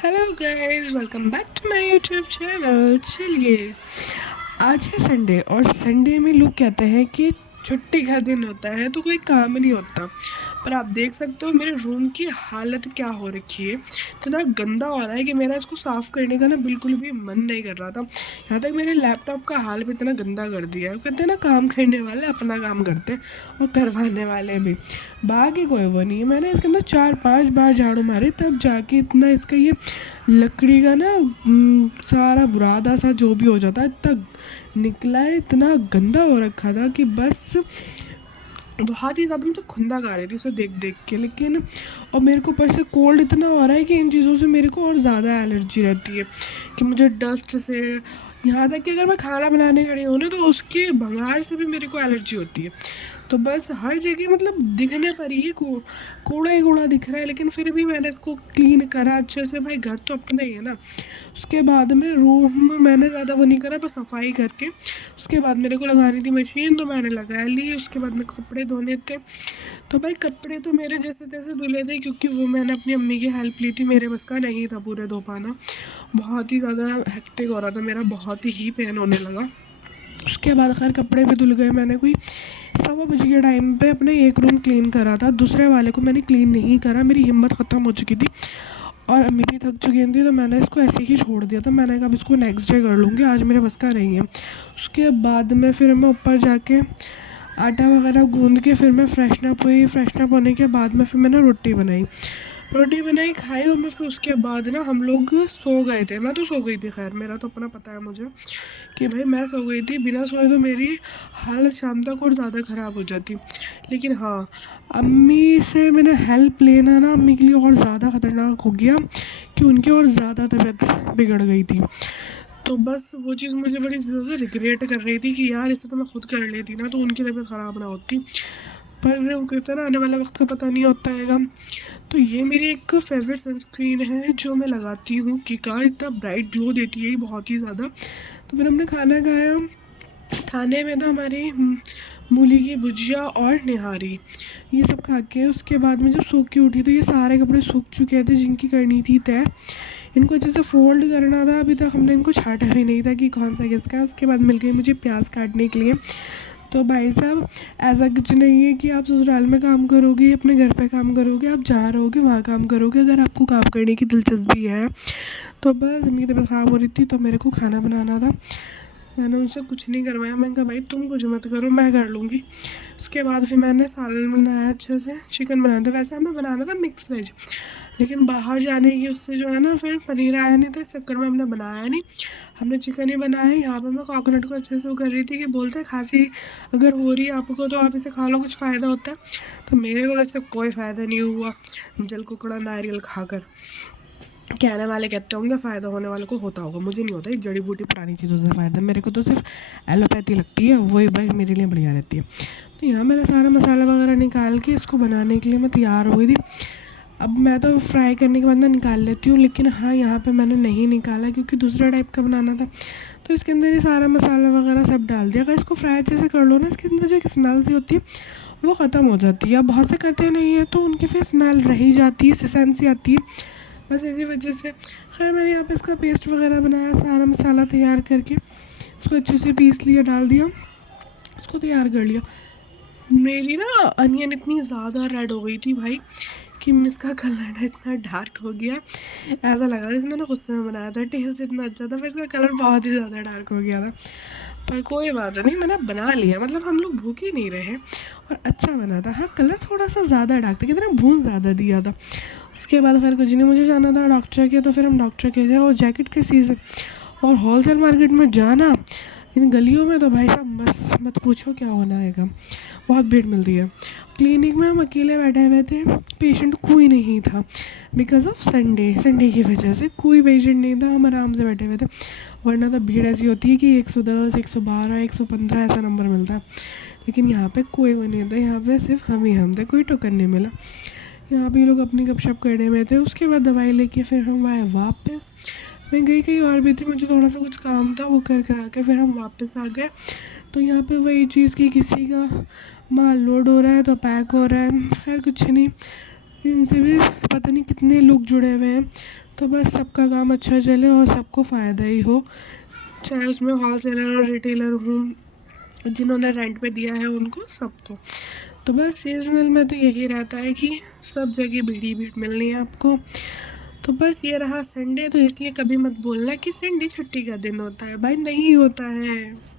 Hello guys, welcome back to my YouTube channel. चलिए, आज है संडे और संडे में लोग कहते हैं कि छुट्टी का दिन होता है तो कोई काम नहीं होता। पर आप देख सकते हो मेरे रूम की हालत क्या हो रखी है। इतना गंदा हो रहा है कि मेरा इसको साफ़ करने का ना बिल्कुल भी मन नहीं कर रहा था। यहाँ तक मेरे लैपटॉप का हाल भी इतना गंदा कर दिया है। कहते हैं ना, काम करने वाले अपना काम करते हैं और करवाने वाले भी। बाकी कोई वो नहीं है। मैंने इसके अंदर 4-5 बार झाड़ू मारे तब जाके इतना इसका ये लकड़ी का ना सारा बुरादा सा जो भी हो जाता है तब निकला है। इतना गंदा हो रखा था कि बस बहुत ही ज़्यादा मुझे खुंदक आ रही थी इसे देख देख के। लेकिन और मेरे को ऊपर से कोल्ड इतना हो रहा है कि इन चीज़ों से मेरे को और ज़्यादा एलर्जी रहती है कि मुझे डस्ट से, यहाँ तक कि अगर मैं खाना बनाने खड़ी हूँ ना तो उसके भंगार से भी मेरे को एलर्जी होती है। तो बस हर जगह मतलब दिखने पर ही कूड़ा ही कूड़ा दिख रहा है। लेकिन फिर भी मैंने इसको क्लीन करा अच्छे से। भाई, घर तो अपना ही है ना। उसके बाद में रूम मैंने ज़्यादा वो नहीं करा, बस सफाई करके उसके बाद मेरे को लगानी थी मशीन तो मैंने लगा ली। उसके बाद में कपड़े धोने थे तो भाई कपड़े तो मेरे जैसे तैसे धुले थे, क्योंकि वो मैंने अपनी अम्मी की हेल्प ली थी। मेरे बस का नहीं था पूरे धो पाना। बहुत ही ज़्यादा हेक्टिक हो रहा था मेरा, बहुत ही पेन होने लगा। उसके बाद खैर कपड़े भी धुल गए। मैंने कोई 1:15 के टाइम पे अपने एक रूम क्लीन करा था, दूसरे वाले को मैंने क्लीन नहीं करा। मेरी हिम्मत ख़त्म हो चुकी थी और अम्मी भी थक चुकी थी तो मैंने इसको ऐसे ही छोड़ दिया था। मैंने कहा अब इसको नेक्स्ट डे कर लूँगी, आज मेरे बस का नहीं है। उसके बाद में फिर मैं ऊपर जाके आटा वगैरह गूँध के फिर मैं फ्रेशनअप हुई। फ्रेशनअप होने के बाद में फिर मैंने रोटी बनाई खाई और मैं फिर उसके बाद ना हम लोग सो गए थे। मैं तो सो गई थी, खैर मेरा तो अपना पता है मुझे कि भाई मैं सो गई थी। बिना सोए तो मेरी हालत शाम तक और ज़्यादा ख़राब हो जाती। लेकिन हाँ, अम्मी से मैंने हेल्प लेना ना अम्मी के लिए और ज़्यादा ख़तरनाक हो गया कि उनकी और ज़्यादा तबीयत बिगड़ गई थी। तो बस वो चीज़ मुझे बड़ी ज़्यादा रिग्रेट कर रही थी कि यार इसे तो मैं खुद कर लेती ना तो उनकी तबीयत ख़राब ना होती। पर वो कहते हैं ना, आने वाला वक्त का पता नहीं होता है। तो ये मेरी एक फेवरेट सनस्क्रीन है जो मैं लगाती हूँ कि का इतना ब्राइट ग्लो देती है ये, बहुत ही ज़्यादा। तो फिर हमने खाना खाया। खाने में था हमारी मूली की भुजिया और निहारी, ये सब खा के उसके बाद में जब सो के उठी तो ये सारे कपड़े सूख चुके थे जिनकी करनी थी तय। इनको अच्छे से फोल्ड करना था। अभी तक हमने इनको छाटा भी नहीं था कि कौन सा किसका है। उसके बाद मिल गई मुझे प्याज काटने के लिए। तो भाई साहब, ऐसा कुछ नहीं है कि आप ससुराल में काम करोगे अपने घर पे काम करोगे, आप जहाँ रहोगे वहाँ काम करोगे। अगर आपको काम करने की दिलचस्पी है तो बस मेरी तबीयत ख़राब हो रही थी तो मेरे को खाना बनाना था। मैंने उनसे कुछ नहीं करवाया। मैंने कहा भाई तुम कुछ मत करो, मैं कर लूँगी। उसके बाद फिर मैंने सालन बनाया अच्छे से, चिकन बनाया था। वैसे हमें बनाना था मिक्स वेज, लेकिन बाहर जाने की उससे जो है ना फिर पनीर आया नहीं था, इस चक्कर में हमने बनाया नहीं। हमने चिकन ही बनाया। यहाँ पर मैं कोकोनट को अच्छे से वो कर रही थी कि बोलते हैं खांसी अगर हो रही है आपको तो आप इसे खा लो, कुछ फ़ायदा होता है। तो मेरे को तो इससे कोई फ़ायदा नहीं हुआ जल कुकड़ा नारियल खाकर। कहने वाले कहते होंगे फ़ायदा होने वाले को होता होगा, मुझे नहीं होता। ये जड़ी बूटी पुरानी चीज़ों से फ़ायदा, मेरे को तो सिर्फ एलोपैथी लगती है, वही भाई मेरे लिए बढ़िया रहती है। तो यहाँ मैंने सारा मसाला वगैरह निकाल के इसको बनाने के लिए मैं तैयार हो गई थी। अब मैं तो फ्राई करने के बाद ना निकाल लेती हूँ, लेकिन हाँ यहाँ पे मैंने नहीं निकाला क्योंकि दूसरा टाइप का बनाना था। तो इसके अंदर ही सारा मसाला वगैरह सब डाल दिया। अगर इसको फ्राई अच्छे से कर लो ना, इसके अंदर जो एक स्मेल सी होती है वो ख़त्म हो जाती है। अब बहुत से करते नहीं है तो उनकी फिर स्मेल रही जाती है, सेंस सी आती है। बस इसी वजह से खैर मैंने यहाँ पे इसका पेस्ट वगैरह बनाया, सारा मसाला तैयार करके उसको अच्छे से पीस लिया, डाल दिया, उसको तैयार कर लिया। मेरी ना अनियन इतनी ज़्यादा रेड हो गई थी भाई कि इसका कलर इतना डार्क हो गया, ऐसा लगा जैसे मैंने गुस्से में बनाया था। टेस्ट इतना अच्छा था पर इसका कलर बहुत ही ज़्यादा डार्क हो गया था। पर कोई बात नहीं, मैंने बना लिया, मतलब हम लोग भूखे नहीं रहे और अच्छा बना था। हाँ, कलर थोड़ा सा ज़्यादा डार्क था, कितना भून ज़्यादा दिया था। उसके बाद फिर कुछ नहीं, मुझे जाना था डॉक्टर के, तो फिर हम डॉक्टर के गए। और जैकेट के सीज़न और होलसेल मार्केट में जाना इन गलियों में तो भाई साहब मत पूछो क्या होना है। बहुत भीड़ मिलती है। क्लिनिक में हम अकेले बैठे हुए थे, पेशेंट कोई नहीं था बिकॉज ऑफ संडे की वजह से कोई पेशेंट नहीं था, हम आराम से बैठे हुए थे। वरना तो भीड़ ऐसी होती है कि 110, 112, 115 ऐसा नंबर मिलता है। लेकिन यहाँ पे कोई वो नहीं था, यहाँ पे सिर्फ हम थे, कोई टोकन नहीं मिला। यहाँ पे लोग अपनी गपशप करने में थे। उसके बाद दवाई लेके फिर हम आए वापस। मैं गई कहीं और भी थी, मुझे थोड़ा सा कुछ काम था, वो कर करा के फिर हम वापस आ गए। तो यहाँ पे वही चीज़ कि किसी का माल लोड हो रहा है तो पैक हो रहा है, खैर कुछ नहीं। इनसे भी पता नहीं कितने लोग जुड़े हुए हैं। तो बस सबका काम अच्छा चले और सबको फ़ायदा ही हो, चाहे उसमें होलसेलर और रिटेलर हों, जिन्होंने रेंट पे दिया है उनको, सबको। तो बस सीजनल में तो यही रहता है कि सब जगह भीड़ ही भीड़ मिलनी है आपको। तो बस ये रहा संडे, तो इसलिए कभी मत बोलना कि संडे छुट्टी का दिन होता है, भाई नहीं होता है।